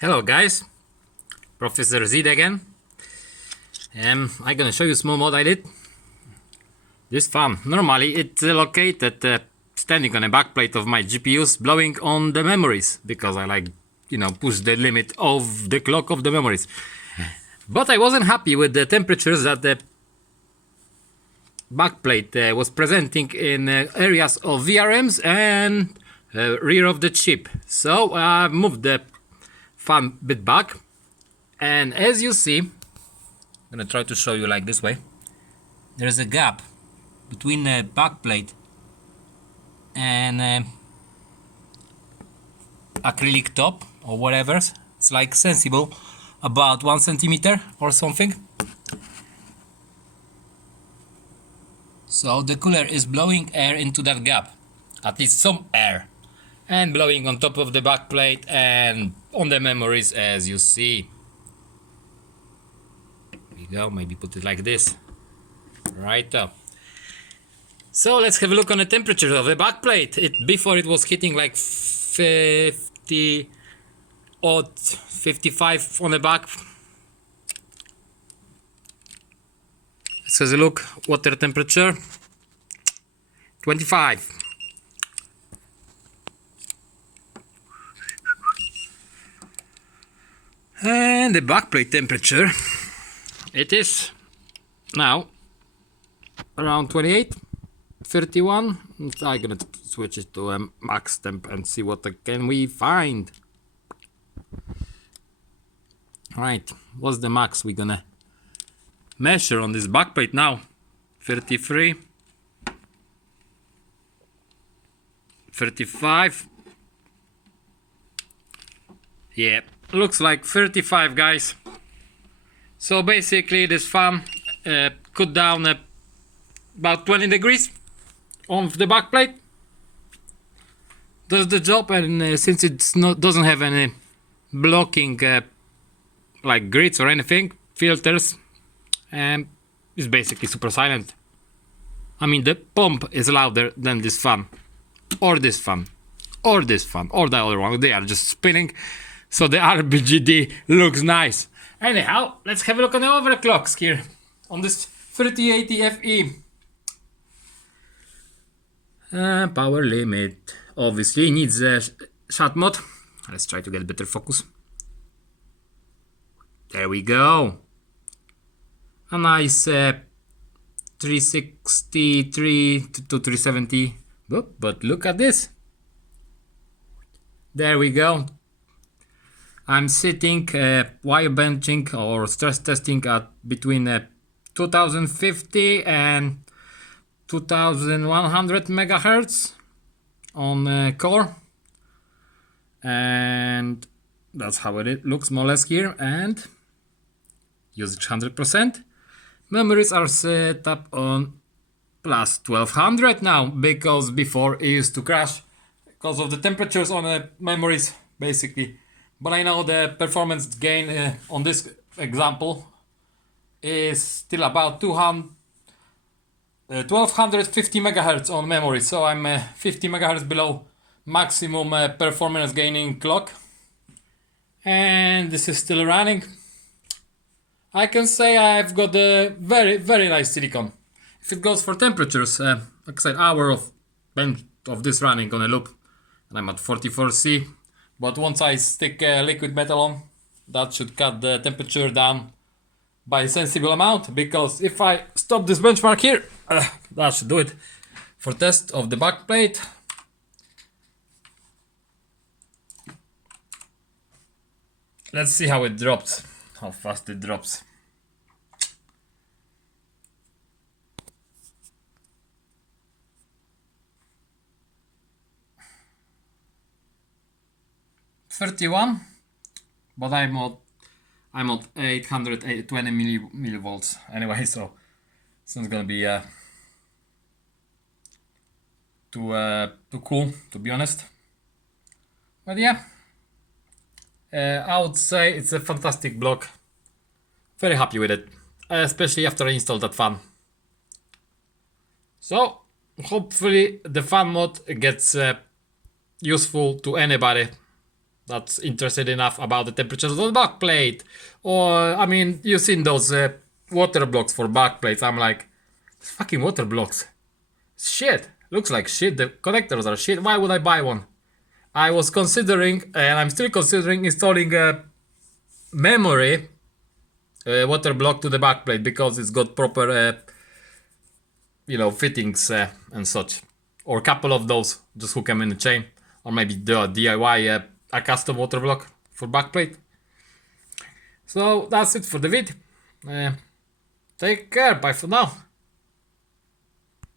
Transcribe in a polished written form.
Hello guys, Professor Z again. I'm gonna show you a small mod I did. This fan. Normally it's located standing on a backplate of my GPUs, blowing on the memories because I like, push the limit of the clock of the memories. But I wasn't happy with the temperatures that the backplate was presenting in areas of VRMs and rear of the chip. So I moved the fan bit back, and as you see, I'm gonna try to show you like this way. There's a gap between the backplate and acrylic top or whatever. It's like sensible, about 1 centimeter or something. So the cooler is blowing air into that gap, at least some air, and blowing on top of the backplate and on the memories, as you see. There we go, maybe put it like this, right up. So let's have a look on the temperature of the backplate. Before it was hitting like 50 odd 55 on the back. Let's have a look. Water temperature 25. And the backplate temperature, it is now around 28, 31. I'm gonna switch it to max temp and see what can we find. Right, what's the max we're gonna measure on this backplate now? 33, 35. Yeah, looks like 35, guys. So basically this fan cut down about 20 degrees on the backplate. Does the job, and since it doesn't have any blocking like grids or anything, filters, and it's basically super silent. I mean, the pump is louder than this fan, or this fan, or this fan, or the other one. They are just spinning, so the RBGD looks nice. Anyhow, let's have a look on the overclocks here on this 3080 FE. Power limit obviously needs a shot mode. Let's try to get better focus. There we go. A nice 363 to 370. But look at this. There we go. I'm sitting while benching or stress testing at between 2050 and 2100 megahertz on core, and that's how it looks more or less here. And usage 100%. Memories are set up on plus 1200 now, because before it used to crash because of the temperatures on the memories basically. But I know the performance gain on this example is still about 1250 megahertz on memory, so I'm 50 megahertz below maximum performance gaining clock, and this is still running. I can say I've got a very nice silicon. If it goes for temperatures, like I said, hour of bench of this running on a loop, and I'm at 44C. But once I stick liquid metal on, that should cut the temperature down by a sensible amount, because if I stop this benchmark here, that should do it for test of the backplate. Let's see how it drops, how fast it drops. $31, but I'm at 820 millivolts anyway, so it's not gonna be too cool, to be honest. But yeah, I would say it's a fantastic block. Very happy with it, especially after I installed that fan. So hopefully the fan mod gets useful to anybody that's interested enough about the temperatures of the backplate. Or, I mean, you've seen those water blocks for backplates. I'm like, fucking water blocks. Shit. Looks like shit. The connectors are shit. Why would I buy one? I was considering, and I'm still considering, installing a memory water block to the backplate because it's got proper, fittings and such. Or a couple of those. Just hook them in the chain. Or maybe the DIY a custom water block for backplate. So that's it for the vid. Take care, bye for now.